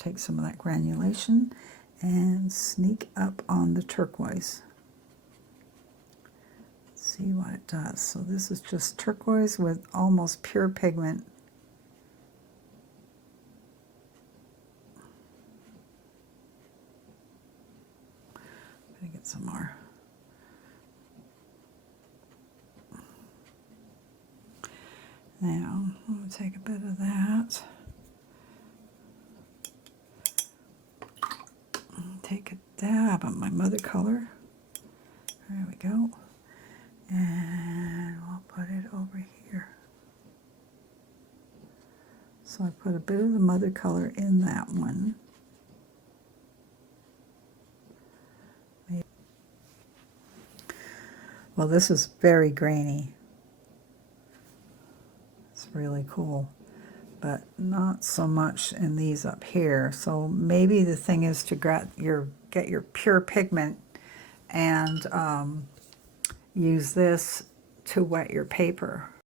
take some of that granulation and sneak up on the turquoise. See what it does. So this is just turquoise with almost pure pigment. I'm gonna get some more. Now, I'm going to take a bit of that. Take a dab on my mothercolor. There we go. And we'll put it over here. So I put a bit of the mothercolor in that one. Well, this is very grainy. It's really cool, but not so much in these up here. So maybe the thing is to get your pure pigment and use this to wet your paper.